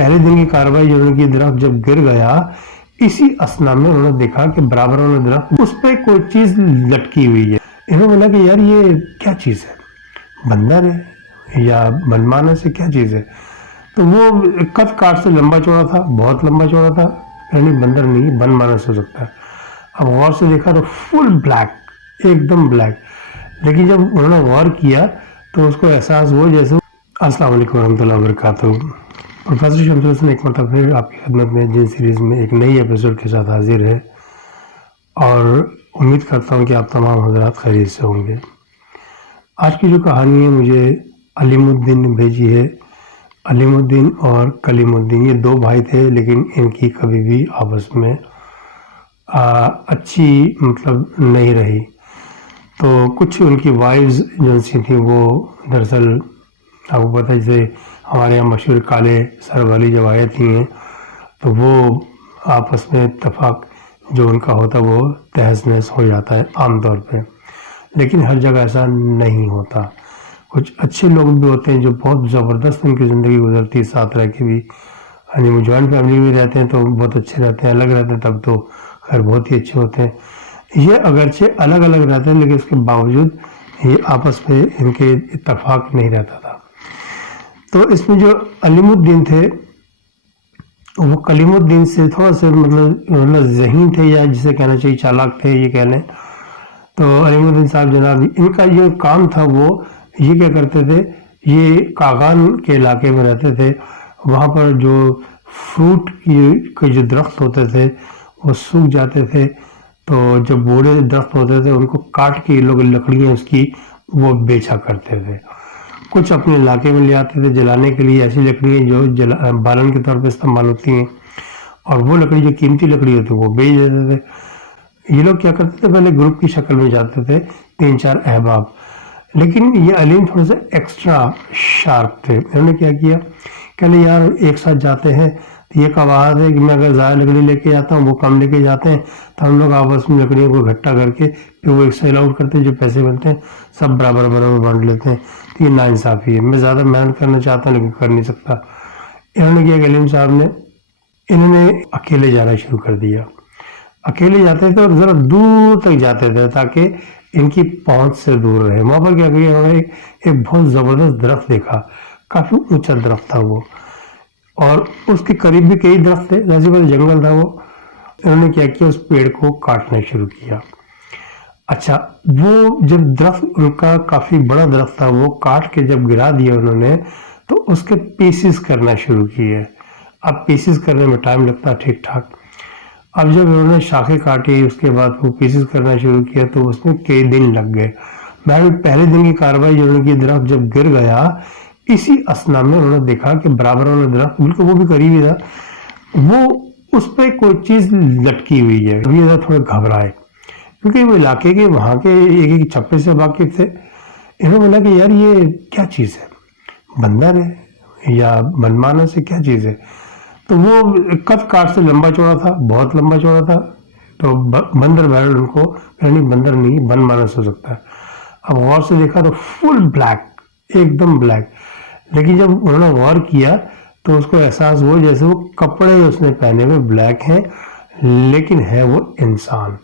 پہلے دن کی کارروائی جو انہوں نے کی، درخت جب گر گیا اسی اسنا میں انہوں نے دیکھا کہ برابر انہوں نے درخت اس پہ کوئی چیز لٹکی ہوئی ہے. انہوں نے بولا کہ یار یہ کیا چیز ہے، بندر ہے یا منمانس ہے، کیا چیز ہے؟ تو وہ قد کاٹ سے لمبا چوڑا تھا، بہت لمبا چوڑا تھا. یعنی بندر نہیں، بن مانس ہو سکتا ہے. اب غور سے دیکھا تو فل بلیک، ایک دم بلیک. لیکن جب انہوں نے غور کیا تو اس کو احساس ہوا جیسے. السلام علیکم ورحمۃ اللہ وبرکاتہ. پروفیسر شمس الحسن ایک مرتبہ پھر آپ کی خدمت میں جن سیریز میں ایک نئی ایپیسوڈ کے ساتھ حاضر ہے، اور امید کرتا ہوں کہ آپ تمام حضرات خیریت سے ہوں گے. آج کی جو کہانی ہے مجھے علیم الدین نے بھیجی ہے. علیم الدین اور کلیم الدین یہ دو بھائی تھے، لیکن ان کی کبھی بھی آپس میں اچھی نہیں رہی. تو کچھ ان کی وائفز جو سی تھیں وہ دراصل آپ کو پتہ، جیسے ہمارے یہاں مشہور کالے سر والی جو آیتیں ہیں، تو وہ آپس میں اتفاق جو ان کا ہوتا وہ تہس نہس ہو جاتا ہے عام طور پہ. لیکن ہر جگہ ایسا نہیں ہوتا. کچھ اچھے لوگ بھی ہوتے ہیں جو بہت زبردست ان کی زندگی گزرتی ہے ساتھ رہ کے بھی. یعنی جوائنٹ فیملی میں رہتے ہیں تو بہت اچھے رہتے ہیں، الگ رہتے ہیں تب تو خیر بہت ہی اچھے ہوتے ہیں. یہ اگرچہ الگ الگ رہتے ہیں لیکن اس کے باوجود یہ آپس میں ان کے اتفاق نہیں رہتا تھا. تو اس میں جو علیم الدین تھے وہ کلیم الدین سے تھوڑا سے ذہین تھے، یا جسے کہنا چاہیے چالاک تھے یہ کہہ لیں. تو علیم الدین صاحب جناب، ان کا جو کام تھا وہ یہ کیا کرتے تھے، یہ کاغان کے علاقے میں رہتے تھے. وہاں پر جو فروٹ کے جو درخت ہوتے تھے وہ سوکھ جاتے تھے. تو جب بوڑھے درخت ہوتے تھے ان کو کاٹ کے یہ لوگ لکڑیاں اس کی وہ بیچا کرتے تھے. کچھ اپنے علاقے میں لے آتے تھے جلانے کے لیے، ایسی لکڑیاں جو بالن کے طور پہ استعمال ہوتی ہیں، اور وہ لکڑی جو قیمتی لکڑی ہوتی ہے وہ بیچ دیتے تھے. یہ لوگ کیا کرتے تھے، پہلے گروپ کی شکل میں جاتے تھے 3-4 احباب. لیکن یہ علیم تھوڑے سے ایکسٹرا شارپ تھے. انہوں نے کیا کیا کہ یار ایک ساتھ جاتے ہیں تو یہ قواعد ہے کہ میں اگر زیادہ لکڑی لے کے جاتا ہوں وہ کم لے کے جاتے ہیں، تو ہم لوگ آپس میں لکڑیوں کو اکٹھا کر کے پھر وہ ایک سیل آؤٹ کرتے ہیں، جو پیسے بنتے ہیں سب برابر برابر بانٹ لیتے ہیں. تو یہ ناانصافی ہے. میں زیادہ محنت کرنا چاہتا ہوں لیکن کر نہیں سکتا. انہوں نے کیا کہ علیم صاحب نے انہوں نے اکیلے جانا شروع کر دیا. اکیلے جاتے تھے اور ذرا دور تک جاتے تھے تاکہ ان کی پہنچ سے دور رہے. وہاں پر کیا کیا انہوں نے ایک بہت زبردست درخت دیکھا، کافی اونچا درخت تھا وہ، اور اس کے قریب بھی کئی درخت تھے، جیسے بس جنگل تھا وہ. انہوں نے کیا کیا، اس پیڑ کو کاٹنا شروع کیا. اچھا، وہ جب درخت ان کا کافی بڑا درخت تھا وہ کاٹ کے جب گرا دیا انہوں نے، تو اس کے پیسز کرنا شروع کیے. اب پیسز کرنے میں ٹائم لگتا ٹھیک ٹھاک. اب جب انہوں نے شاخیں کاٹی اس کے بعد وہ پیسز کرنا شروع کیا تو اس میں کئی دن لگ گئے. پہلے دن کی کارروائی جو انہوں نے کی، درخت جب گر گیا اسی اسنا میں انہوں نے دیکھا کہ برابر انہوں نے درخت بالکل وہ بھی قریب ہی تھا، وہ اس پہ کوئی چیز لٹکی ہوئی ہے. ابھی ذرا تھوڑے گھبرائے کیونکہ وہ علاقے کے وہاں کے ایک چھپے سے واقف تھے. انہوں نے بولا کہ یار یہ کیا چیز ہے، بندر ہے یا منمانس ہے، کیا چیز ہے؟ تو وہ قد کاٹ سے لمبا چوڑا تھا، بہت لمبا چوڑا تھا. تو بندر بہرحال ان کو، یعنی بندر نہیں، بن مانس ہو سکتا ہے. اب غور سے دیکھا تو فل بلیک، ایک دم بلیک. لیکن جب انہوں نے غور کیا تو اس کو احساس ہوا جیسے وہ کپڑے اس نے پہنے ہوئے بلیک ہیں لیکن ہے وہ انسان،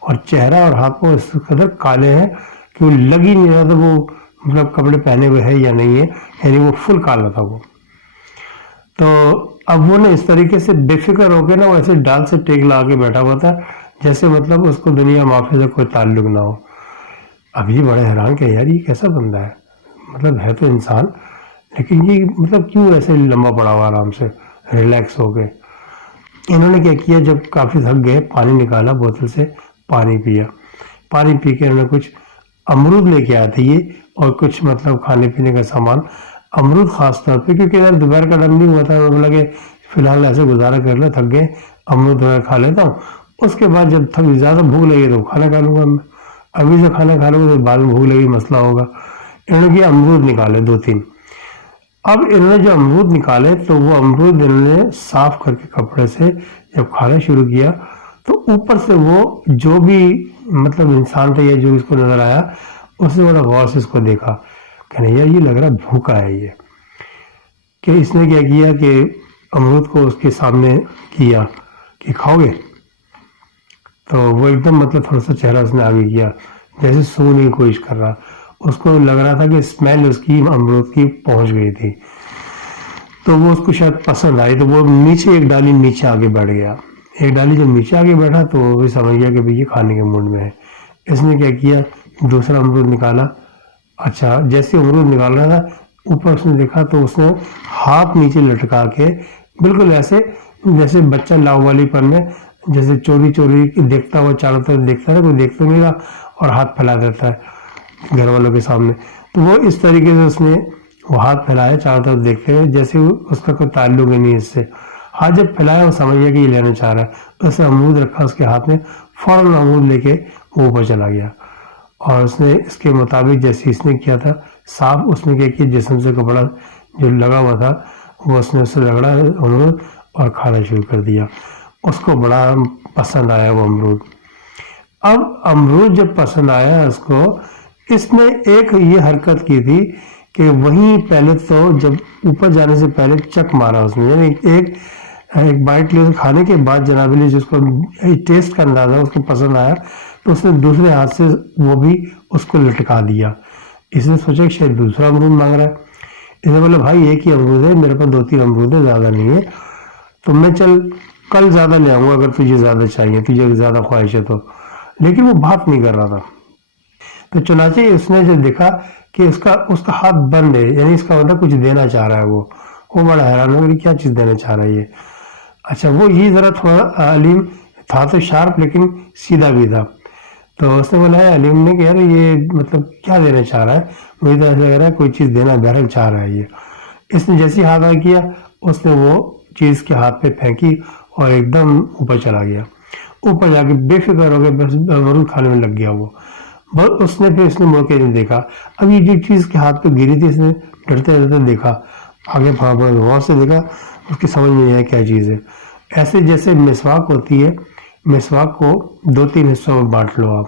اور چہرہ اور ہاتھ پاؤں اس قدر کالے ہیں کہ وہ لگ ہی نہیں رہا تھا وہ کپڑے پہنے ہوئے ہے یا نہیں ہے. یعنی وہ فل کالا تھا وہ. تو اب وہ نے اس طریقے سے بے فکر ہو کے وہ ایسے ڈال سے ٹیک لگا کے بیٹھا ہوا تھا جیسے اس کو دنیا معافی سے کوئی تعلق نہ ہو. اب یہ بڑے حیران کہ یار یہ کیسا بندہ ہے، ہے تو انسان لیکن یہ کیوں ایسے لمبا پڑا ہوا آرام سے ریلیکس ہو کے. انہوں نے کیا کیا، جب کافی تھک گئے پانی نکالا بوتل سے، پانی پیا. پانی پی کے انہوں نے کچھ امرود لے کے آئے تھے یہ، اور کچھ کھانے پینے کا سامان. امرود خاص طور پہ کیونکہ یار دوپہر کا ٹائم نہیں ہوا تھا. انہوں نے بولا کہ فی الحال ایسے گزارا کر لیں، تھک گئے، امرود کھا لیتا ہوں، اس کے بعد جب زیادہ بھوک لگے تو کھانا کھا لوں گا. میں ابھی سے کھانا کھا لوں گا تو بعد میں بھوک لگی مسئلہ ہوگا. انہوں نے کیا امرود نکالے 2-3. اب انہوں نے جو امرود نکالے تو وہ امرود انہوں نے صاف کر کے کپڑے سے جب کھانا شروع کیا تو اوپر سے وہ جو بھی انسان تھا یا جو اس کو نظر آیا اس نے بڑا غور سے اس کو دیکھا. کہنے یار یہ لگ رہا بھوکا ہے یہ. کہ اس نے کیا کیا کہ امرود کو اس کے سامنے کیا کہ کھاؤ گے؟ تو وہ ایک دم مطلب تھوڑا سا چہرہ اس نے آگے کیا، جیسے سونگنے کی کوشش کر رہا. اس کو لگ رہا تھا کہ اسمیل اس کی امرود کی پہنچ گئی تھی، تو وہ اس کو شاید پسند آئی، تو وہ نیچے ایک ڈالی نیچے آگے بیٹھ گیا. ایک ڈالی جب نیچے آگے بیٹھا تو وہ سمجھ گیا کہ بھئی یہ کھانے کے موڈ میں ہے. اس نے کیا کیا، دوسرا امرود نکالا. اچھا جیسے امرود نکال رہا تھا، اوپر اس نے دیکھا تو اس نے ہاتھ نیچے لٹکا کے بالکل ایسے جیسے بچہ لاؤ والی پن میں جیسے چوری چوری دیکھتا ہوا چاروں طرف دیکھتا ہے، کوئی دیکھتا نہیں رہا اور ہاتھ پھیلا دیتا ہے گھر والوں کے سامنے. تو وہ اس طریقے سے اس نے وہ ہاتھ پھیلایا چاروں طرف دیکھتے ہوئے، جیسے اس کا کوئی تعلق ہی نہیں اس سے. ہاتھ جب پھیلایا وہ سمجھ گیا کہ یہ لینا چاہ رہا ہے. اس نے امرود رکھا اس کے ہاتھ میں، فوراً امرود لے کے وہ اوپر چلا گیا. اور اس نے اس کے مطابق جیسے اس نے کیا تھا صاف، اس نے کیا کیا، جسم سے کپڑا جو لگا ہوا تھا وہ اس نے اس سے رگڑا امرود اور کھانا شروع کر دیا. اس کو بڑا پسند آیا وہ امرود. اب امرود جب پسند آیا اس کو، اس نے ایک یہ حرکت کی تھی کہ وہیں پہلے تو جب اوپر جانے سے پہلے چک مارا اس نے، یعنی ایک بائٹ لے کھانے کے بعد جناب علی جس کو ٹیسٹ کا اندازہ اس کو پسند آیا تو اس نے دوسرے ہاتھ سے وہ بھی اس کو لٹکا دیا. اس نے سوچا کہ شاید دوسرا امرود مانگ رہا ہے. اس نے بولا بھائی ایک ہی امرود ہے میرے پاس، 2-3 امرود ہے، زیادہ نہیں ہے، تو میں چل کل زیادہ لے آؤں گا اگر تجھے زیادہ چاہیے، تجھے زیادہ خواہش ہے تو. لیکن وہ بات نہیں کر رہا تھا. تو چنانچہ اس نے جب دیکھا کہ اس کا ہاتھ بند ہے، یعنی اس کا مطلب کچھ دینا چاہ رہا ہے، وہ بڑا حیران ہو کہ کیا چیز دینا چاہ رہا ہے یہ. اچھا وہ یہ ذرا تھوڑا علیم تھا تو شارپ لیکن سیدھا بھی تھا. تو اس نے بولا علیم نے کہ یار یہ مطلب کیا دینا چاہ رہا ہے، مجھے تو ایسا لگ رہا ہے کوئی چیز دینا بہرحال چاہ رہا ہے یہ. اس نے جیسے ہاتھ آگے کیا اس نے وہ چیز کے ہاتھ پہ پھینکی اور ایک دم اوپر چلا گیا. اوپر جا کے بے فکر ہو گیا، بس امرود کھانے میں لگ گیا وہ. بس اس نے پھر موڑ کے نہیں دیکھا. اب یہ جو چیز کے ہاتھ پہ گری تھی اس نے ڈرتے ڈرتے دیکھا آگے، غور سے دیکھا، اس کی سمجھ میں نہیں آیا کیا چیز ہے. ایسے جیسے مسواک ہوتی ہے، مسواک کو 2-3 حصوں میں بانٹ لو آپ،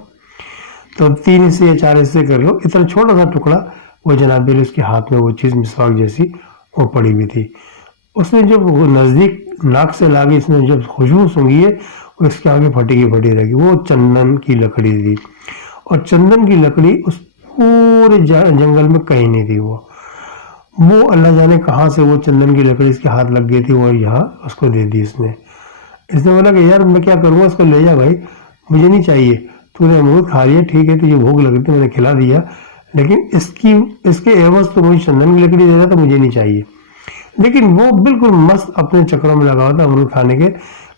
تو 3 حصے یا 4 حصے کر لو. اتنا چھوٹا سا ٹکڑا وہ جناب علی اس کے ہاتھ میں وہ چیز مسواک جیسی وہ پڑی ہوئی تھی. اس نے جب وہ نزدیک ناک سے لاگی، اس نے جب خوشبو سونگھی ہے اس کے آگے پھٹی رہ گئی. وہ چندن کی لکڑی تھی، اور چندن کی لکڑی اس پورے جنگل میں کہیں نہیں تھی. وہ اللہ جانے کہاں سے وہ چندن کی لکڑی اس کے ہاتھ لگ گئی تھی، وہ یہاں اس کو دے دی. اس نے بولا کہ یار میں کیا کروں گا، اس کو لے جا بھائی، مجھے نہیں چاہیے. تو نے امرود کھا لیا ٹھیک ہے، تجھے بھوک لگ رہی تھی میں نے کھلا دیا، لیکن اس کے عوض تو مجھے چندن کی لکڑی دے رہا تھا، مجھے نہیں چاہیے. لیکن وہ بالکل مست اپنے چکروں میں لگا ہوا تھا امرود کھانے کے.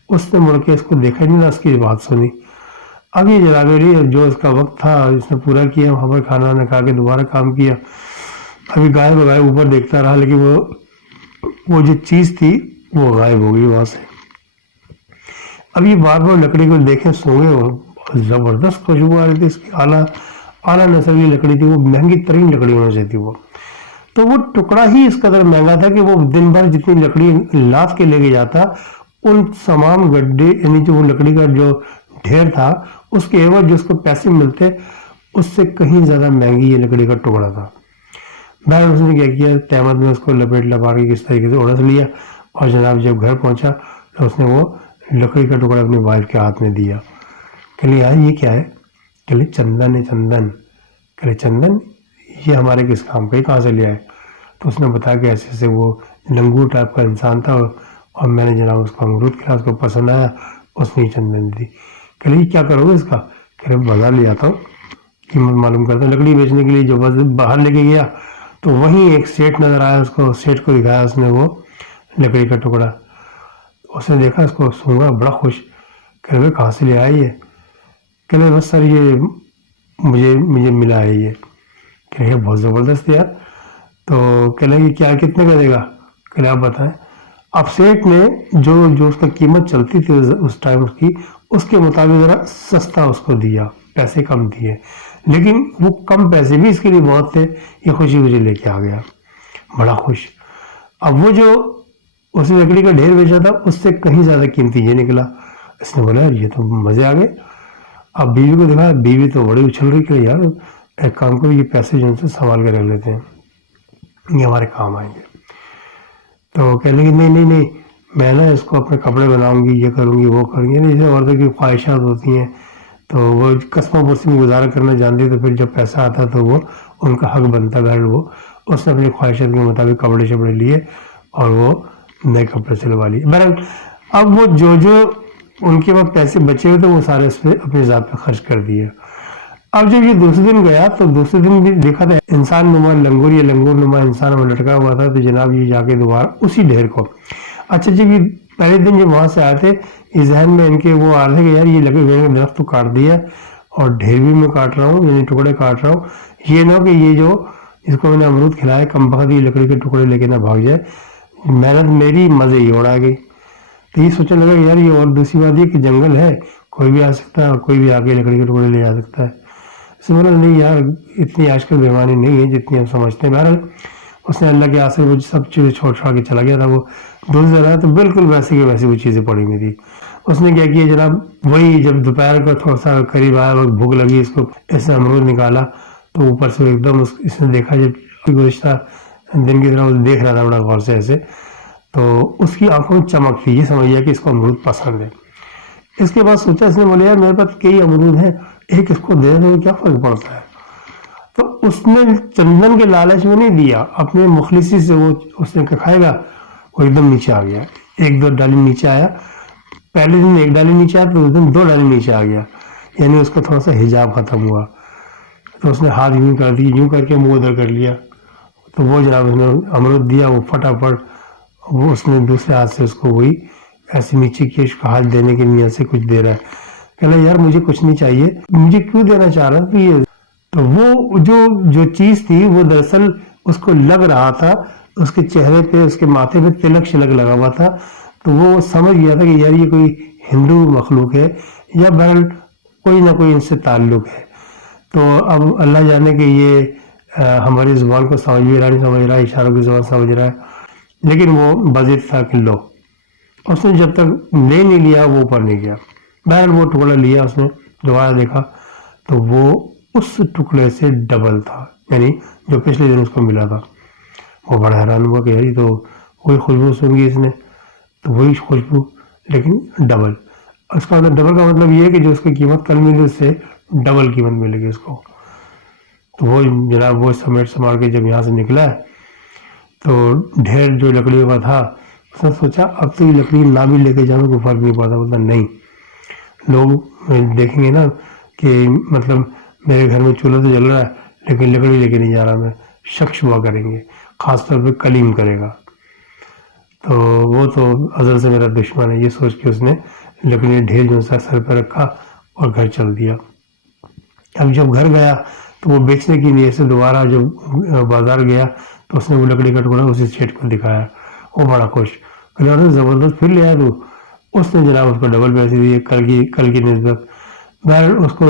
اس نے مڑ کے اس کو دیکھا نہیں نہ اس کی بات سنی. اب یہ جناب علی جو اس کا وقت تھا اس نے پورا کیا، وہاں پر کھانا وانا کھا کے دوبارہ کام کیا. ابھی غائب بغائے اوپر دیکھتا رہا، لیکن وہ جو چیز تھی وہ غائب ہو گئی وہاں سے. اب یہ بار بار لکڑی کو دیکھے سونگے، اور زبردست خوشبو آ رہی تھی اس کی، اعلیٰ نسل کی لکڑی تھی، وہ مہنگی ترین لکڑی ہونا چاہتی وہ. تو وہ ٹکڑا ہی اس قدر مہنگا تھا کہ وہ دن بھر جتنی لکڑی لاد کے لے کے جاتا، ان تمام گڈھے یعنی جو وہ لکڑی کا جو ڈھیر تھا اس کے عوض جو اس کو پیسے ملتے اس سے کہیں زیادہ مہنگی یہ لکڑی کا ٹکڑا تھا. بہرحال اس نے کیا کیا، تہمت میں اس کو لپیٹ لپا کے کس طریقے سے اڑس لیا، اور جناب جب گھر پہنچا تو اس نے وہ لکڑی کا ٹکڑا اپنی وائف کے ہاتھ میں دیا. کہ لے یار یہ کیا ہے؟ کہ لے چندن ہے چندن. کہ لے چندن یہ ہمارے کس کام کا، کہاں سے لیا ہے؟ تو اس نے بتایا کہ ایسے ایسے وہ لنگور ٹائپ کا انسان تھا اور میں نے جناب اس کو امرود کھلایا، اس کو پسند آیا، اس نے چندن دی. کہ لے کیا کرو گے اس کا؟ کہ لے بازار لے آتا ہوں، قیمت معلوم کرتا ہوں. لکڑی بیچنے کے لیے جو باہر لے کے گیا تو وہیں ایک سیٹ نظر آیا، اس کو سیٹ کو دکھایا اس نے وہ لکڑی کا ٹکڑا. اس نے دیکھا، اس کو سونگا، بڑا خوش. کہ لے کہاں سے لے آیا یہ؟ کہ لے بس سر یہ مجھے ملا ہے یہ. کہ لے بہت زبردست یار. تو کہ لے یہ کیا کتنے کا دے گا؟ کہ لے آپ بتائیں. اب سیٹ نے جو اس کا قیمت چلتی تھی اس ٹائم اس کے مطابق ذرا سستا اس کو دیا، پیسے کم دیے، لیکن وہ کم پیسے بھی اس کے لیے بہت تھے. یہ خوشی مجھے لے کے آ گیا، بڑا خوش. اب وہ جو اس نے لکڑی کا ڈھیر بیچا تھا اس سے کہیں زیادہ قیمتی یہ نکلا. اس نے بولا یہ تو مزے آ گئے. اب بیوی کو دیکھا، بیوی تو بڑی اچھل رہی کہ یار ایک کام کرو، یہ پیسے جو ان سے سنبھال کے رکھ لیتے ہیں، یہ ہمارے کام آئیں گے. تو کہنے لگے نہیں، میں نا اس کو اپنے کپڑے بناؤں گی، یہ کروں گی وہ کروں گی، یعنی جیسے عورتوں کی خواہشات ہوتی ہیں تو وہ قسموں پرسی میں گزارا کرنا جانتی ہے، تو پھر جب پیسہ آتا تو وہ ان کا حق بنتا ہے۔ بہرحال وہ اس نے اپنی خواہشات کے مطابق کپڑے شپڑے لیے اور وہ نئے کپڑے سلوا لیے۔ بہرحال اب وہ جو ان کے پاس پیسے بچے ہوئے تھے وہ سارے اس پہ اپنی ذات پہ خرچ کر دیے۔ اب جب یہ دوسرے دن گیا تو دوسرے دن بھی دیکھا تھا انسان نما لنگور یا لنگور نما انسان میں لٹکا ہوا تھا، تو جناب یہ جا کے دوبارہ اسی ڈھیر کو، اچھا جب یہ پہلے دن جب وہاں سے آئے تھے اس ذہن میں ان کے وہ آ رہے کہ یار یہ لگے ہوئے درخت تو کاٹ دیا اور ڈھیر بھی میں کاٹ رہا ہوں، یعنی ٹکڑے کاٹ رہا ہوں، یہ نہ ہو کہ یہ جو اس کو میں نے امرود کھلایا کم بخت یہ لکڑی کے ٹکڑے لے کے نہ بھاگ جائے، محنت میری مزے ہی اڑا گئی۔ تو یہ سوچنے لگا کہ یار یہ، اور دوسری بات یہ کہ جنگل ہے، کوئی بھی آ سکتا ہے اور کوئی بھی آ کے لکڑی کے ٹکڑے لے جا سکتا ہے۔ اس نے بولا نہیں یار اتنی آج کل بیماری نہیں ہے جتنی ہم سمجھتے ہیں۔ بہرحال اس نے اللہ کے آسے وہ سب چیزیں چھوڑ چھوڑ کے چلا گیا تھا، وہ دوسری جگہ تو بالکل ویسے کی ویسی وہ چیزیں پڑی ہوئی تھی۔ اس نے کیا کیا جناب، وہی جب دوپہر کو تھوڑا سا قریب آیا وقت بھوک لگی اس کو، اس نے امرود نکالا تو اوپر سے ایک دم اس نے دیکھا جب گزشتہ دن کی طرح دیکھ رہا تھا بڑا غور سے ایسے، تو اس کی آنکھوں میں چمک تھی، یہ سمجھ گیا کہ اس کو امرود پسند ہے۔ اس کے بعد سوچا اس نے، بولے یار میرے پاس کئی امرود ہیں، ایک اس کو دے دو کیا فرق پڑتا ہے۔ تو اس نے چندن کے لالچ میں نہیں دیا، اپنے مخلصی سے وہ اس نے کھائے گا، وہ ایک دم نیچے آ گیا، ایک دو ڈالی نیچے آیا، پہلے دن ایک ڈالی نیچے آیا تو اس دن دو ڈالی نیچے آ گیا، یعنی اس کو تھوڑا سا حجاب ختم ہوا۔ تو اس نے ہاتھ یوں کر دی، یوں کر کے منہ ادھر کر لیا، تو وہ جناب اس نے امرود دیا، وہ فٹافٹ وہ اس نے دوسرے ہاتھ سے اس کو وہی ایسے نیچے کی اس کو ہاتھ دینے کی نیت سے کچھ دے رہا ہے، کہنا یار مجھے کچھ نہیں چاہیے، مجھے کیوں دینا چاہ رہا ہے یہ۔ تو وہ جو چیز تھی وہ دراصل اس کو لگ رہا تھا، اس کے چہرے پہ اس کے ماتھے پہ تلک شلک لگا ہوا تھا، تو وہ سمجھ گیا تھا کہ یار یہ کوئی ہندو مخلوق ہے یا بہرحال کوئی نہ کوئی ان سے تعلق ہے۔ تو اب اللہ جانے کہ یہ ہماری زبان کو سمجھ بھی رہا نہیں سمجھ رہا ہے، اشاروں کی زبان سمجھ رہا ہے، لیکن وہ بضد تھا کہ لو، اس نے جب تک لے نہیں لیا وہ اوپر نہیں گیا۔ بہرحال وہ ٹکڑا لیا اس نے، دوبارہ دیکھا تو وہ اس ٹکڑے سے ڈبل تھا، یعنی جو پچھلے دن اس کو ملا تھا۔ وہ بڑا حیران ہوا کہ یار یہ تو وہی خوشبو سونگی اس نے، تو وہی خوشبو لیکن ڈبل۔ اس کا مطلب ڈبل کا مطلب یہ ہے کہ جو اس کی قیمت کل ملی اس سے ڈبل قیمت ملے گی اس کو۔ تو وہ جناب وہ سمیٹ سنبھال کے جب یہاں سے نکلا تو ڈھیر جو لکڑیوں کا تھا اس نے سوچا اب تو یہ لکڑی نہ بھی لے کے جاؤں کوئی فرق نہیں پڑتا، بولتا نہیں، لوگ دیکھیں گے نا کہ مطلب میرے گھر میں چولہا تو جل رہا ہے لیکن لکڑی لے کے نہیں جا رہا میں، شک شبہ کریں گے، خاص طور پہ کلیم کرے گا، تو وہ تو ازل سے میرا دشمن ہے۔ یہ سوچ کے اس نے لکڑی ڈھیر جو سر پہ رکھا اور گھر چل دیا۔ اب جب گھر گیا تو وہ بیچنے کی نیت سے دوبارہ جب بازار گیا تو اس نے وہ لکڑی کا ٹکڑا اسی سیٹ کو دکھایا، وہ بڑا خوش، زبردست پھر لے آیا تو۔ اس نے جناب اس کو ڈبل پیسے دیے کل کی نسبت۔ بہرحال اس کو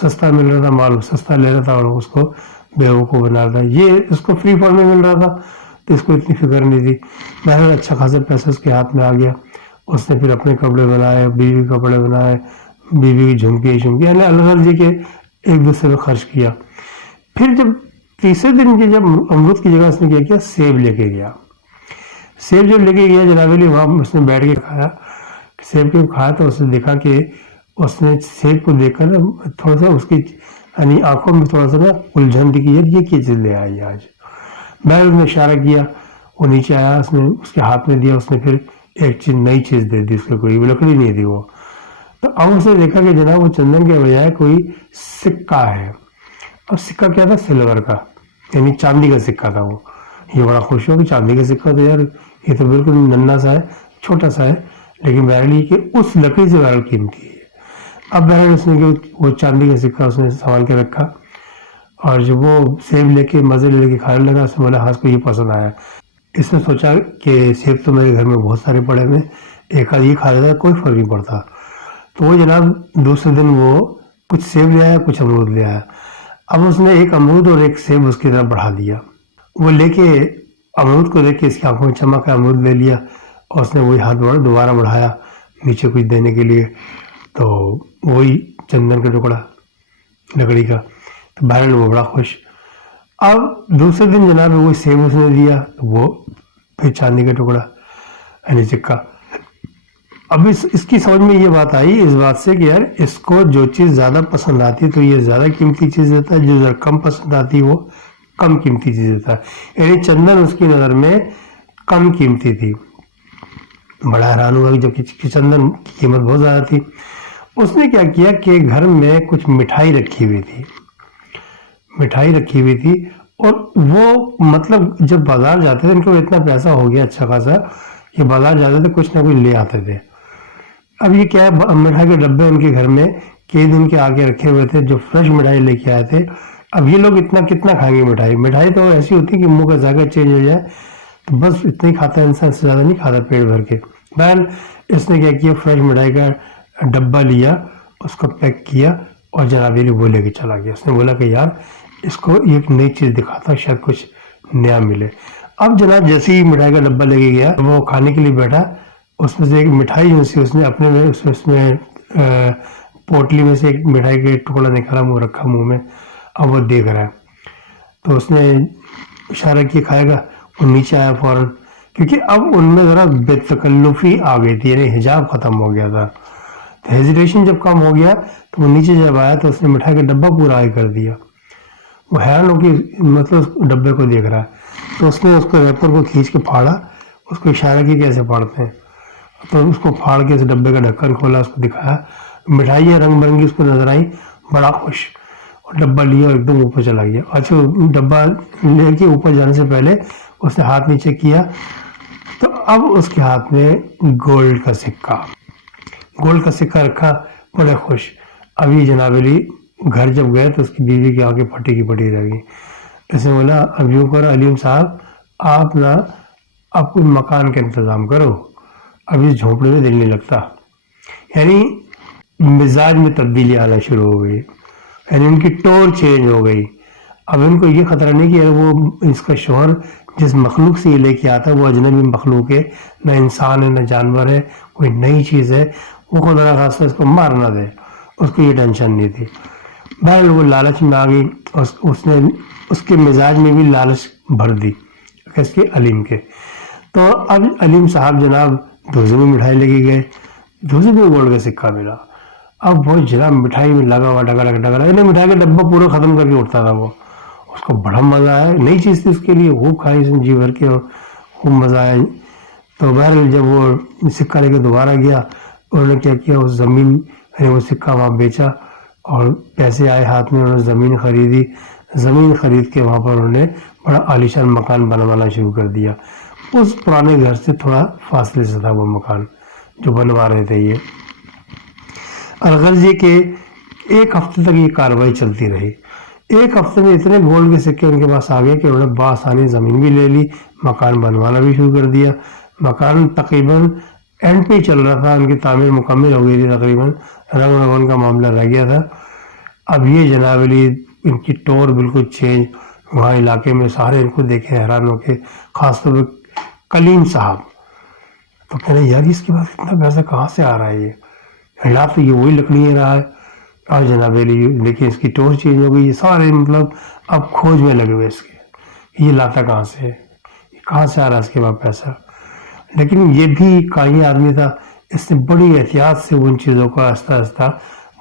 سستا مل رہا تھا مال، سستا لے رہا تھا اور اس کو بیوقوف بنا رہا تھا، یہ اس کو فری فارم میں مل رہا تھا تو اس کو اتنی فکر نہیں تھی۔ بہرحال اچھا خاصا پیسہ اس کے ہاتھ میں آ گیا، اس نے پھر اپنے کپڑے بنائے، بیوی کے کپڑے بنائے، بیوی کی جھمکی یعنی اللہ تعالیٰ جی کے ایک دوسرے میں خرچ کیا۔ پھر جب تیسرے دن کی جب امرود کی جگہ اس نے کیا سیب لے کے گیا، سیب جب لے کے گیا جناب علی وہاں اس نے بیٹھ کے کھایا، سیب کے کھایا تو اس نے دیکھا کہ اس نے سیب کو دیکھ کر تھوڑا سا اس کی یعنی آنکھوں میں تھوڑا سا نا الجھن دکھی، یہ کیا چیز لے آئی آج۔ بہرحال اس نے اشارہ کیا، وہ نیچے آیا، اس نے اس کے ہاتھ میں دیا، اس نے پھر ایک چیز نئی چیز دے دی اس کو، کوئی لکڑی نہیں تھی وہ۔ تو اب اس نے دیکھا کہ جناب وہ چندن کے بجائے کوئی سکہ ہے، اور سکہ کیا تھا سلور کا، یعنی چاندی کا سکہ تھا وہ۔ یہ بڑا خوش ہو کہ چاندی کا سکہ تو یار یہ تو بالکل ننھا سا ہے، چھوٹا سا ہے، لیکن بہرحال یہ کہ اس لکڑی سے بہرحال قیمتی ہے۔ اب بہرحال اس نے وہ چاندی کا سکہ اس نے سنبھال کے رکھا، اور جب وہ سیب لے کے مزے لے کے کھانے لگا اس نے بولا ہاں اس کو یہ پسند آیا۔ اس نے سوچا کہ سیب تو میرے گھر میں بہت سارے پڑے ہوئے، ایک آدھ یہ کھا لیتا کوئی فرق نہیں پڑتا۔ تو وہ جناب دوسرے دن وہ کچھ سیب لے آیا کچھ امرود لے آیا۔ اب اس نے ایک امرود اور ایک سیب اس کی طرف بڑھا دیا، وہ لے کے امرود کو دیکھ کے اس کی آنکھوں میں چمک ہے، امرود لے لیا اور اس نے وہی ہاتھ دوبارہ بڑھایا نیچے کچھ دینے کے لیے، تو وہی چندن کا ٹکڑا لکڑی کا، تو بہرحال وہ بڑا خوش۔ اب دوسرے دن جناب وہی سیب اس نے دیا، وہ پھر چاندی کا ٹکڑا۔ یعنی سکہ. اب اس کی سمجھ میں یہ بات آئی اس بات سے کہ یار اس کو جو چیز زیادہ پسند آتی تو یہ زیادہ قیمتی چیز دیتا ہے, جو ذرا کم پسند آتی وہ کم قیمتی چیز دیتا ہے. یعنی چندن اس کی نظر میں کم قیمتی تھی. بڑا حیران ہوا جب کہ چندن کی قیمت بہت زیادہ تھی. اس نے کیا کیا کہ گھر میں کچھ مٹھائی رکھی ہوئی تھی اور وہ مطلب جب بازار جاتے تھے ان کو اتنا پیسہ ہو گیا اچھا خاصا کہ بازار جاتے تھے کچھ نہ کچھ لے آتے تھے. اب یہ کیا ہے, مٹھائی کے ڈبے ان کے گھر میں کئی دن کے آگے رکھے ہوئے تھے جو فریش مٹھائی لے کے آئے تھے. اب یہ لوگ کتنا کھائیں گے مٹھائی تو ایسی ہوتی ہے کہ منہ کا ذائقہ چینج ہو جائے تو بس اتنا ہی کھاتا ہے انسان, سے زیادہ نہیں کھاتا پیٹ بھر کے. بہرحال اس نے کیا کیا, فریش مٹھائی کا ڈبہ لیا, اس کو پیک کیا اور جناب علی وہ لے کے چلا گیا. اس نے بولا کہ یار اس کو ایک نئی چیز دکھاتا شاید کچھ نیا ملے. اب جناب جیسے ہی مٹھائی کا ڈبہ لے کے گیا وہ کھانے کے لیے بیٹھا, اس میں سے ایک مٹھائی جو سی اس نے اپنے میں اس میں پوٹلی میں سے ایک مٹھائی کا ٹکڑا نکالا, وہ رکھا منہ میں. اب وہ دیکھ رہا ہے تو اس نے اشارہ کیا کھائے گا, وہ نیچے آیا فوراً, کیونکہ اب ان میں ذرا بے تکلفی آ گئی تھی, یعنی حجاب ختم ہو گیا تھا. تو ہیزیٹیشن جب کم ہو گیا تو وہ نیچے جب آیا تو اس نے مٹھائی کا ڈبہ پورا آگے کر دیا. وہ حیران ہو کے مطلب اس ڈبے کو دیکھ رہا ہے. تو اس نے اس کو ریپر کو کھینچ کے پھاڑا, اس کو اشارہ کی کیسے پھاڑتے ہیں, تو اس کو پھاڑ کے اس ڈبے کا ڈھکن کھولا, اس کو دکھایا, مٹھائیاں رنگ برنگی اس کو نظر آئی, بڑا خوش, اور ڈبہ لیا اور ایک دم اوپر چلا گیا. اچھا ڈبہ لے کے اوپر جانے سے پہلے اس نے ہاتھ نیچے کیا تو اب اس کے ہاتھ میں گولڈ کا سکہ رکھا, بڑے خوش. ابھی جناب علی گھر جب گئے تو اس کی بیوی کی آنکھیں پھٹی کی پھٹی رہ گئی. اس نے بولا اب یوں کرو علیم صاحب, آپ نا اب کوئی مکان کا انتظام کرو, اب اس جھونپڑے میں دل نہیں لگتا. یعنی مزاج میں تبدیلی آنا شروع ہو گئی, یعنی ان کی ٹور چینج ہو گئی. اب ان کو یہ خطرہ نہیں کہ وہ اس کا شوہر جس مخلوق سے یہ لے کے آتا ہے وہ اجنبی مخلوق ہے, نہ انسان ہے نہ جانور ہے, کوئی نئی چیز ہے, وہ خدا نخواستہ اس کو مار نہ دے. اس کو یہ ٹینشن نہیں تھی. بہرحال وہ لالچ میں آ گئی, اس نے اس کے مزاج میں بھی لالچ بھر دی اس کے علیم کے. تو اب علیم صاحب جناب دوسرے میں مٹھائی لے کے گئے, دوسرے میں گولڈ کا سکہ ملا. اب وہ جناب مٹھائی میں لگا ہوا ڈگا مٹھائی کا ڈبہ پورا ختم کر کے اٹھتا تھا. وہ اس کو بڑا مزہ آیا, نئی چیز تھی اس کے لیے, خوب کھائی اس نے جی بھر کے اور خوب مزہ آیا. تو بہرحال جب وہ سکہ لے کے دوبارہ گیا, انہوں نے کیا اس زمین یعنی وہ سکہ وہاں بیچا اور پیسے آئے ہاتھ میں, انہوں نے زمین خریدی. زمین خرید کے وہاں پر انہوں نے بڑا عالیشان مکان بنوانا شروع کر دیا. اس پرانے گھر سے تھوڑا فاصلے سے تھا وہ مکان جو بنوا رہے تھے یہ. الغرض یہ کہ ایک ہفتے تک یہ کاروائی چلتی رہی. ایک ہفتے میں اتنے گولڈ کے سکے ان کے پاس آ گئے کہ انہوں نے بآسانی زمین بھی لے لی, مکان بنوانا بھی شروع کر دیا. مکان تقریباً اینڈ پہ ہی چل رہا تھا, ان کی تعمیر مکمل ہو گئی تھی تقریباً, رنگ رنگن کا معاملہ رہ گیا تھا. اب یہ جناب علی ان کی ٹور بالکل چینج, وہاں علاقے میں سارے ان کو دیکھے حیران ہو کے, خاص طور پہ کلیم صاحب. تو کہہ رہے یار اس کے پاس اتنا پیسہ کہاں سے آ رہا ہے, یہ لا تو یہ وہی لکڑی رہا ہے. اور جناب علی دیکھیں اس کی ٹور چینج ہو گئی, یہ سارے مطلب اب کھوج میں لگے ہوئے اس کے, یہ لاتا کہاں سے, کہاں سے آ رہا ہے اس کے پاس پیسہ. لیکن یہ بھی کاہی آدمی تھا, اس نے بڑی احتیاط سے ان چیزوں کو آہستہ آہستہ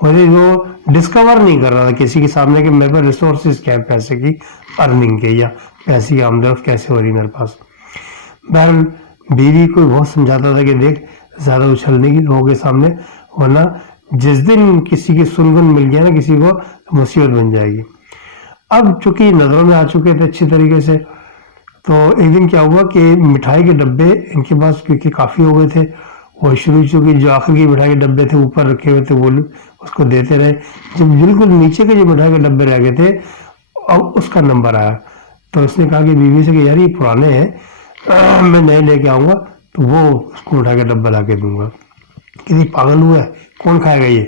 وہ ڈسکور نہیں کر رہا تھا کسی کے سامنے کہ میرے پاس ریسورسز کیا ہے پیسے کی ارننگ کے, یا پیسے کی آمدنی کیسے ہو رہی میرے پاس. بہرحال بیوی کو بہت سمجھاتا تھا کہ دیکھ زیادہ اچھلنے کی لوگوں کے سامنے, ورنہ جس دن کسی کی سنگن مل گیا نا کسی کو مصیبت بن جائے گی. اب چونکہ نظروں میں آ چکے تھے اچھی طریقے سے, تو ایک دن کیا ہوا کہ مٹھائی کے ڈبے ان کے پاس کیونکہ کافی ہو گئے تھے, وہ شروع چونکہ جو آخر کی مٹھائی کے ڈبے تھے اوپر رکھے ہوئے تھے وہ اس کو دیتے رہے. جب بالکل نیچے کے جو مٹھائی کے ڈبے رہ گئے تھے اب اس کا نمبر آیا, تو اس نے کہا کہ بیوی سے کہ یار یہ پرانے ہیں, میں نئے لے کے آؤں گا تو وہ اس کو مٹھائی کا ڈبہ لا کے دوں گا. کسی پاگل ہوا ہے, کون کھائے گا یہ,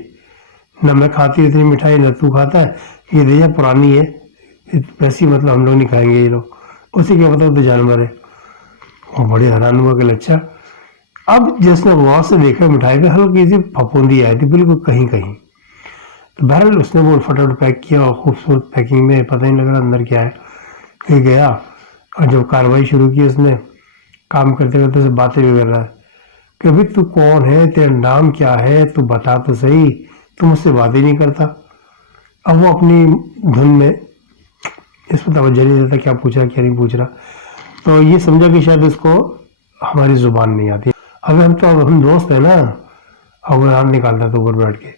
نہ میں کھاتی اتنی مٹھائی نہ تو کھاتا ہے, یہ دیا پرانی ہے ویسی, مطلب ہم لوگ نہیں کھائیں گے یہ لوگ, اسے کیا پتا وہ تو جانور ہے. وہ بڑے حیران ہوا کہ اچھا. اب جس نے غور سے دیکھا مٹھائی پہ ہلکی سی پھپھوندی آئی تھی بالکل کہیں کہیں, تو بہرحال اس نے وہ فٹافٹ پیک کیا اور خوبصورت پیکنگ میں, پتہ نہیں لگ رہا اندر کیا ہے. پھر گیا اور جب کاروائی شروع کی اس نے, کام کرتے کرتے اسے باتیں بھی کر رہا ہے, کہ بھائی تو کون ہے, تیرا نام کیا ہے, تو بتا تو صحیح, تو مجھ سے بات ہی نہیں کرتا. اب وہ اپنی دھن میں, اس پہ توجہ نہیں دیتا کیا پوچھ رہا کیا نہیں پوچھ رہا. تو یہ سمجھا کہ شاید اس کو ہماری زبان نہیں آتی. اب ہم دوست ہیں نا, اب وہ ہاتھ نکالتا تھا اوپر بیٹھ کے,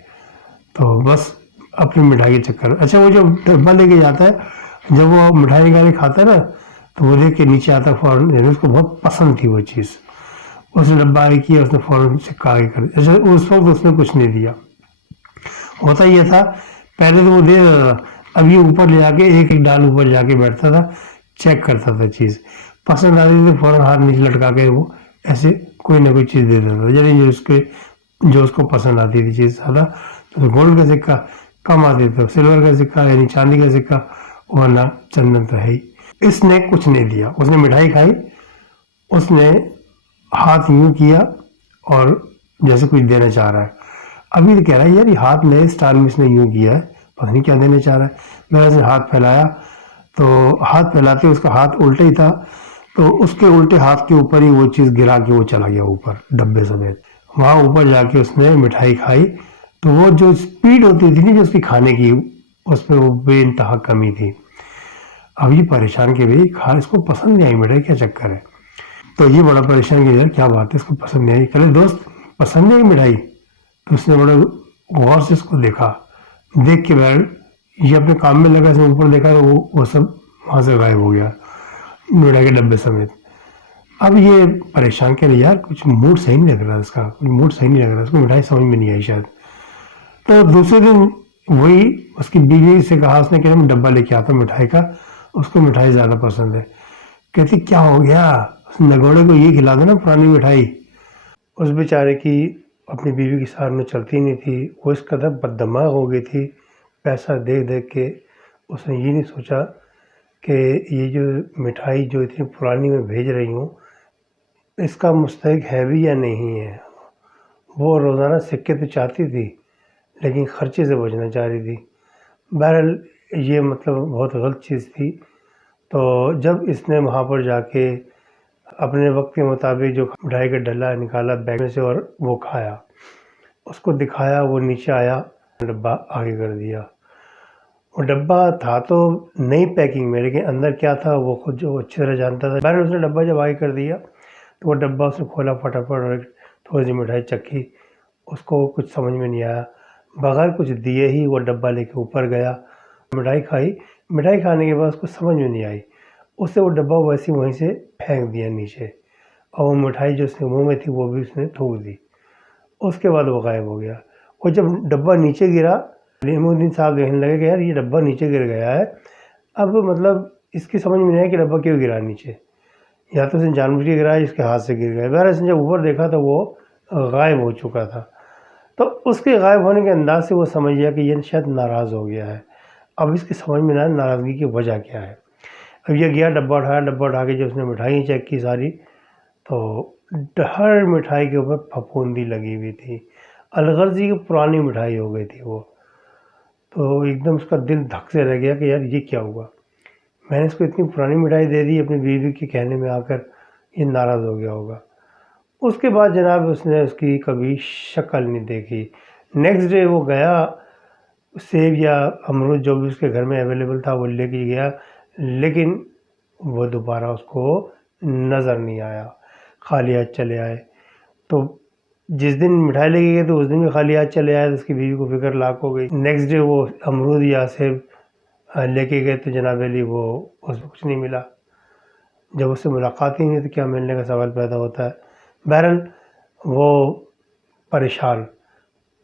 تو بس اپنی مٹھائی کے چکر. اچھا وہ جب ڈبہ لے کے جاتا ہے, جب وہ مٹھائی نکال کے کھاتا ہے نا, تو وہ دیکھ کے نیچے آتا فوراً, یعنی اس کو بہت پسند تھی وہ چیز. اس نے ڈبہ آگے کیا, اس نے فوراً سکہ آگے کر دیا. اچھا اس وقت اس نے کچھ نہیں دیا. ہوتا یہ تھا پہلے تو وہ دے دیتا تھا, اب یہ اوپر لے جا کے ایک ایک ڈال اوپر جا کے بیٹھتا تھا, چیک کرتا تھا چیز, پسند آتی تھی فوراً ہاتھ نیچے لٹکا کے وہ ایسے کوئی نہ کوئی چیز دے دیتا تھا. یعنی جو اس کو پسند آتی تھی چیز زیادہ, تو گولڈ کا سکہ, کم آتی تھی سلور کا سکہ یعنی چاندی کا سکہ, ورنہ چندن تو ہے ہی. اس نے کچھ نہیں دیا, اس نے مٹھائی کھائی, اس نے ہاتھ یوں کیا اور جیسے کچھ دینا چاہ رہا ہے. ابھی تو کہہ رہا ہے یار یہ ہاتھ نئے اسٹائل میں اس نے یوں کیا ہے, پتہ نہیں کیا دینا چاہ رہا ہے. میں نے ہاتھ پھیلایا, تو ہاتھ پھیلاتے اس کا ہاتھ الٹا ہی تھا, تو اس کے الٹے ہاتھ کے اوپر ہی وہ چیز گرا کے وہ چلا گیا اوپر ڈبے سمیت. وہاں اوپر جا کے اس نے مٹھائی کھائی, تو وہ جو اسپیڈ ہوتی تھی نا جو اس کی کھانے کی, اس میں وہ بے انتہا کمی تھی. اب یہ پریشان کہ بھائی اس کو پسند نہیں آئی مٹھائی, کیا چکر ہے. تو یہ بڑا پریشان کہ یار کیا بات ہے, اس کو پسند نہیں آئی. کہلے دوست پسند نہیں آئی مٹھائی, تو اس نے بڑا غور سے اس کو دیکھا. دیکھ کے بیٹھ یہ اپنے کام میں لگا, اس نے اوپر دیکھا تو وہ سب وہاں سے غائب ہو گیا مٹھائی کے ڈبے سمیت. اب یہ پریشان کہ یار کچھ موڈ صحیح نہیں لگ رہا اس کا, کچھ موڈ صحیح نہیں لگ رہا, اس کو مٹھائی سمجھ میں نہیں آئی شاید. تو دوسرے دن وہی اس کی بیوی سے کہا, اس نے کہ میں ڈبہ لے کے آتا ہوں مٹھائی کا, اس کو مٹھائی زیادہ پسند ہے. کہتی کیا ہو گیا, اس نگوڑے کو یہ کھلا دو نا پرانی مٹھائی. اس بیچارے کی اپنی بیوی کے سامنے چلتی نہیں تھی, وہ اس قدر بد دماغ ہو گئی تھی پیسہ دیکھ دیکھ کے. اس نے یہ نہیں سوچا کہ یہ جو مٹھائی جو اتنی پرانی میں بھیج رہی ہوں, اس کا مستحق ہے بھی یا نہیں ہے. وہ روزانہ سکے تو چاہتی تھی لیکن خرچے سے بچنا چاہ رہی تھی. بہرحال یہ مطلب بہت غلط چیز تھی. تو جب اس نے وہاں پر جا کے اپنے وقت کے مطابق جو مٹھائی کا ڈلا نکالا بیگ میں سے اور وہ کھایا, اس کو دکھایا, وہ نیچے آیا, ڈبہ آگے کر دیا. وہ ڈبہ تھا تو نئی پیکنگ میں, لیکن اندر کیا تھا وہ خود جو اچھی طرح جانتا تھا. بہرحال اس نے ڈبہ جب آگے کر دیا تو وہ ڈبہ اس نے کھولا پھٹافٹ اور تھوڑی سی مٹھائی چکھی. اس کو کچھ سمجھ میں نہیں آیا, بغیر کچھ دیے ہی وہ ڈبہ لے کے اوپر گیا, مٹھائی کھائی. مٹھائی کھانے کے بعد اس کو سمجھ میں نہیں آئی, اس سے وہ ڈبہ ویسے وہیں سے پھینک دیا نیچے, اور وہ مٹھائی جو اس کے منہ میں تھی وہ بھی اس نے تھوک دی. اس کے بعد وہ غائب ہو گیا. اور جب ڈبہ نیچے گرا, علیم الدین صاحب دیکھنے لگے کہ یار یہ ڈبہ نیچے گر گیا ہے. اب مطلب اس کی سمجھ میں نہیں آیا کہ ڈبہ کیوں گرا نیچے, یا تو اس نے جان بوجھ کے گرایا, اس کے ہاتھ سے گر گیا. بہرحال اس نے جب اوپر دیکھا تو وہ غائب ہو چکا تھا. تو اس کے غائب ہونے کے انداز سے وہ سمجھ گیا کہ یہ شاید ناراض ہو گیا ہے. اب اس کی سمجھ میں نہ آیا ناراضگی کی وجہ کیا ہے. اب یہ گیا ڈبہ اٹھایا, ڈبہ اٹھا کے جب اس نے مٹھائی چیک کی ساری, تو ہر مٹھائی کے اوپر پھپھوندی لگی ہوئی تھی. الغرضی کی پرانی مٹھائی ہو گئی تھی وہ. تو ایک دم اس کا دل دھک سے رہ گیا کہ یار یہ کیا ہوا, میں نے اس کو اتنی پرانی مٹھائی دے دی اپنی بیوی کے کہنے میں آ کر, یہ ناراض ہو گیا ہوگا. اس کے بعد جناب اس نے اس کی کبھی شکل نہیں دیکھی. نیکسٹ ڈے وہ گیا, سیب یا امرود جو بھی اس کے گھر میں اویلیبل تھا وہ لے کے گیا, لیکن وہ دوبارہ اس کو نظر نہیں آیا, خالی ہاتھ چلے آئے. تو جس دن مٹھائی لے کے گئے تو اس دن بھی خالی ہاتھ چلے آئے, تو اس کی بیوی کو فکر لاک ہو گئی. نیکسٹ ڈے وہ امرود یا سیب لے کے گئے تو جناب علی وہ اس میں کچھ نہیں ملا. جب اس سے ملاقات ہی نہیں تو کیا ملنے کا سوال پیدا ہوتا ہے. بہرحال وہ پریشان,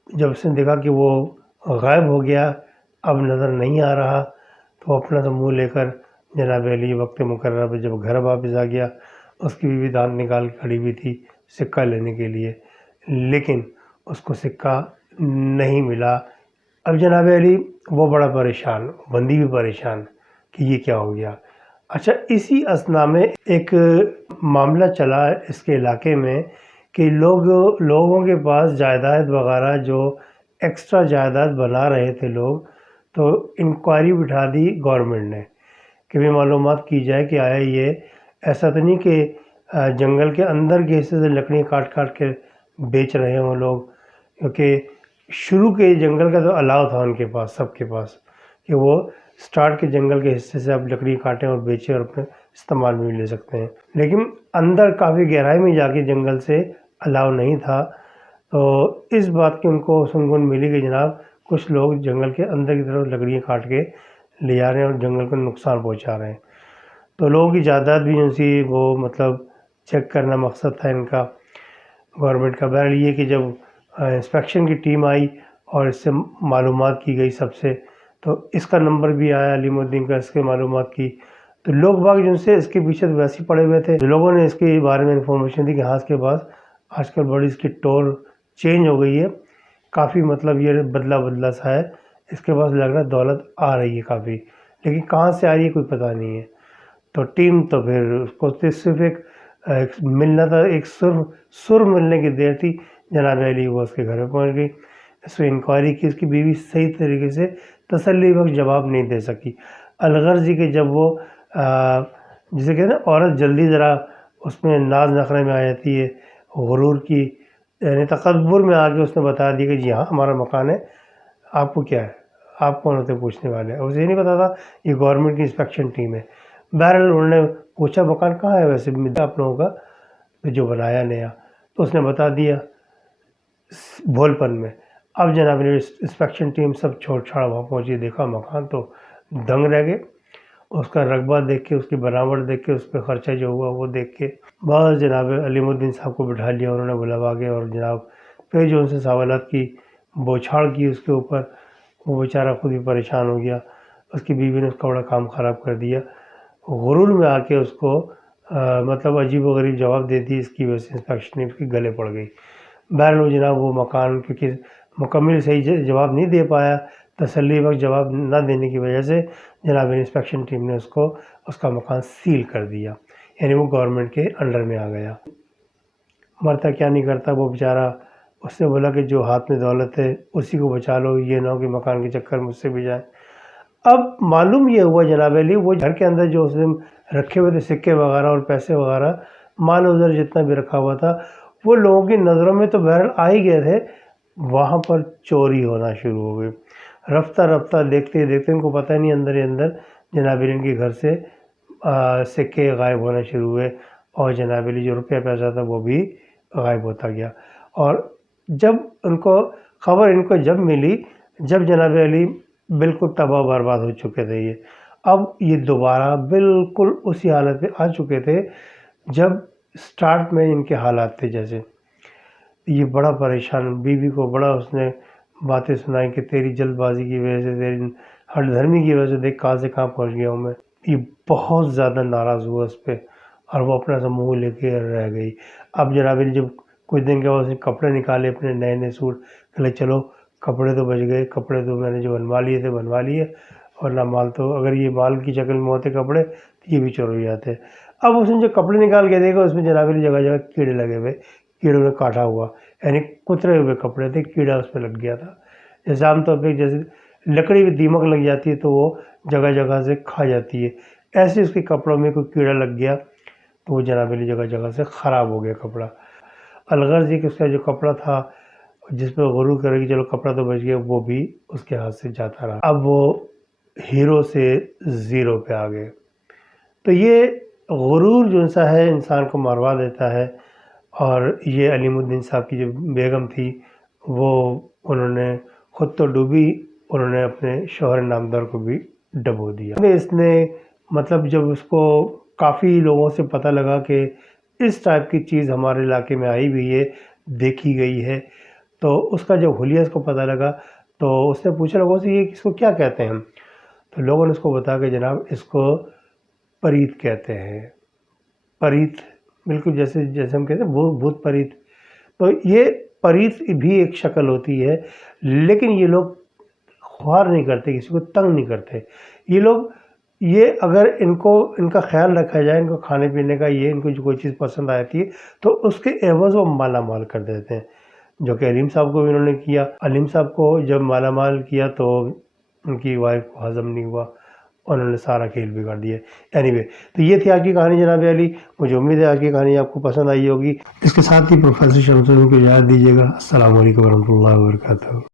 جب اس نے دیکھا کہ وہ غائب ہو گیا, اب نظر نہیں آ رہا, تو اپنا تو منہ لے کر جناب علی وقت مقررہ پہ جب گھر واپس آ گیا, اس کی بیوی دانت نکال کے کھڑی ہوئی تھی سکہ لینے کے لیے, لیکن اس کو سکہ نہیں ملا. اب جناب علی وہ بڑا پریشان, بندی بھی پریشان کہ یہ کیا ہو گیا. اچھا اسی اثنا میں ایک معاملہ چلا اس کے علاقے میں کہ لوگوں کے پاس جائیداد وغیرہ جو ایکسٹرا جائیداد بنا رہے تھے لوگ, تو انکوائری بٹھا دی گورنمنٹ نے کہ بھی معلومات کی جائے کہ آیا یہ ایسا تو نہیں کہ جنگل کے اندر کے حصے سے لکڑیاں کاٹ کاٹ کے بیچ رہے ہیں وہ لوگ، کیونکہ شروع کے جنگل کا تو الاؤ تھا ان کے پاس، سب کے پاس، کہ وہ سٹارٹ کے جنگل کے حصے سے آپ لکڑی کاٹیں اور بیچیں اور اپنے استعمال میں بھی لے سکتے ہیں، لیکن اندر کافی گہرائی میں جا کے جنگل سے الاؤ نہیں تھا، تو اس بات کی ان کو سنگن ملی کہ جناب کچھ لوگ جنگل کے اندر کی طرف لکڑیاں کاٹ کے لے جا رہے ہیں اور جنگل کو نقصان پہنچا رہے ہیں، تو لوگوں کی جائیداد بھی جو سی وہ مطلب چیک کرنا مقصد تھا ان کا، گورنمنٹ کا۔ بہرحال یہ کہ جب انسپیکشن کی ٹیم آئی اور اس سے معلومات کی گئی سب سے، تو اس کا نمبر بھی آیا علیم الدین کا، اس کے معلومات کی، تو لوگ باغ جن سے اس کے پیچھے تو ویسے ہی پڑے ہوئے تھے، لوگوں نے اس کے بارے میں انفارمیشن دی کہ ہاں اس کے پاس آج کل بڑی اس کی ٹور چینج ہو گئی ہے، کافی مطلب یہ بدلا سا ہے، اس کے پاس لگ رہا ہے دولت آ رہی ہے کافی، لیکن کہاں سے آ رہی ہے کوئی پتہ نہیں ہے۔ تو ٹیم تو پھر اس کو صرف ایک ملنا تھا، ایک سر ملنے کی دیر تھی، جناب علی وہ اس کے گھر میں پہنچ گئی، اس کو انکوائری کی، اس کی بیوی صحیح طریقے سے تسلی بخش جواب نہیں دے سکی، الغرض یہ کہ جب وہ جسے کہتے ہیں نا عورت جلدی ذرا اس میں ناز نخرے میں آ جاتی ہے، غرور کی یعنی تکبر میں آ کے اس نے بتا دیا کہ جی ہاں ہمارا مکان ہے، آپ کو کیا ہے، آپ کون ہوتے پوچھنے والے، اسے یہ نہیں پتا تھا یہ گورنمنٹ کی انسپیکشن ٹیم ہے۔ بہرحال انہوں نے پوچھا مکان کہاں ہے ویسے آپ لوگوں کا جو بنایا نیا، تو اس نے بتا دیا بھول پن میں۔ اب جناب انسپیکشن ٹیم سب چھوڑ چھاڑ وہاں پہنچی، دیکھا مکان تو دنگ رہ گئے، اس کا رقبہ دیکھ کے، اس کی بناوٹ دیکھ کے، اس پہ خرچہ جو ہوا وہ دیکھ کے، بس جناب علیم الدین صاحب کو بٹھا لیا انہوں نے بلوا کے، اور جناب پھر جو ان سے سوالات کی بوچھاڑ کی اس کے اوپر، وہ بیچارہ خود ہی پریشان ہو گیا، اس کی بیوی نے اس کا بڑا کام خراب کر دیا، غرور میں آ کے اس کو مطلب عجیب و غریب جواب دے دی، اس کی وجہ سے انسپیکشن اس کے گلے پڑ گئی۔ بہرحال جناب وہ مکان کیونکہ مکمل صحیح جواب نہیں دے پایا، تسلی بخش جواب نہ دینے کی وجہ سے جناب انسپیکشن ٹیم نے اس کا مکان سیل کر دیا، یعنی وہ گورنمنٹ کے انڈر میں آ گیا۔ مرتا کیا نہیں کرتا وہ بیچارہ، اس نے بولا کہ جو ہاتھ میں دولت ہے اسی کو بچا لو، یہ نہ ہو کہ مکان کے چکر مجھ سے بھی جائے۔ اب معلوم یہ ہوا جناب علی وہ گھر کے اندر جو اس نے رکھے ہوئے تھے سکے وغیرہ اور پیسے وغیرہ، مال و زر جتنا بھی رکھا ہوا تھا، وہ لوگوں کی نظروں میں تو بہرحال آ ہی گئے تھے، وہاں پر چوری ہونا شروع ہو گئی، رفتہ رفتہ دیکھتے دیکھتے ان کو پتہ نہیں اندر ہی اندر جناب علی کے گھر سے سکے غائب ہونا شروع ہوئے، اور جناب علی جو روپیہ پیسہ تھا وہ بھی غائب ہوتا گیا۔ اور جب ان کو خبر ان کو جب ملی، جب جناب علی بالکل تباہ برباد ہو چکے تھے، اب یہ دوبارہ بالکل اسی حالت پہ آ چکے تھے جب سٹارٹ میں ان کے حالات تھے، جیسے یہ بڑا پریشان، بیوی کو بڑا اس نے باتیں سنائی کہ تیری جلد بازی کی وجہ سے، تیری ہٹ دھرمی کی وجہ سے دیکھ کہاں سے کہاں پہنچ گیا ہوں میں۔ یہ بہت زیادہ ناراض ہوا اس پہ، اور وہ اپنا سا منہ لے کے رہ گئی۔ اب جناب علی جب کچھ دن کے بعد اس نے کپڑے نکالے اپنے نئے نئے سوٹ، کہ چلو کپڑے تو بچ گئے، کپڑے تو میں نے جو بنوا لیے تھے بنوا لیے، اور نہ مال تو اگر یہ مال کی شکل میں ہوتے کپڑے تو یہ بھی چور ہو جاتے۔ اب اس نے جو کپڑے نکال کے دیکھا اس میں جناب علی جگہ جگہ کیڑے لگے ہوئے، کیڑوں نے کاٹا ہوا، یعنی کترے ہوئے کپڑے تھے، کیڑا اس پہ لگ گیا تھا، جیسے عام طور پہ جیسے لکڑی میں دیمک لگ جاتی ہے تو وہ جگہ جگہ سے کھا جاتی ہے، ایسے اس کے کپڑوں میں کوئی کیڑا لگ گیا تو وہ جناب علی جگہ جگہ سے خراب ہو گیا کپڑا۔ الغرض یہ کہ اس کا جو کپڑا تھا جس پہ غرور کرے کہ چلو کپڑا تو بچ گیا، وہ بھی اس کے ہاتھ سے جاتا رہا۔ اب وہ ہیرو سے زیرو پہ آ گئے۔ تو یہ غرور جو سا ہے انسان کو مروا دیتا ہے، اور یہ علیم الدین صاحب کی جو بیگم تھی وہ انہوں نے خود تو ڈوبی، انہوں نے اپنے شوہر نامدار کو بھی ڈبو دیا۔ اس نے مطلب جب اس کو کافی لوگوں سے پتہ لگا کہ اس ٹائپ کی چیز ہمارے علاقے میں آئی ہوئی ہے، دیکھی گئی ہے، تو اس کا جب حلیہ اس کو پتہ لگا تو اس نے پوچھا لوگوں سے یہ اس کو کیا کہتے ہیں، تو لوگوں نے اس کو بتایا کہ جناب اس کو پریت کہتے ہیں۔ پریت بالکل جیسے ہم کہتے ہیں بھوت پریت، تو یہ پریت بھی ایک شکل ہوتی ہے، لیکن یہ لوگ خوار نہیں کرتے، کسی کو تنگ نہیں کرتے، یہ لوگ یہ اگر ان کا خیال رکھا جائے، ان کو کھانے پینے کا، یہ ان کو جو کوئی چیز پسند آتی ہے تو اس کے عوض وہ مالا مال کر دیتے ہیں، جو کہ علیم صاحب کو بھی انہوں نے کیا۔ علیم صاحب کو جب مالا مال کیا تو ان کی وائف کو ہضم نہیں ہوا، اور انہوں نے سارا کھیل بگاڑ دیا. اینی وے تو یہ تھی آج کی کہانی جناب علی. مجھے امید ہے آج کی کہانی آپ کو پسند آئی ہوگی. اس کے ساتھ ہی پروفیسر شمس الدین کو اجازت دیجیے گا. السلام علیکم ورحمۃ اللہ وبرکاتہ.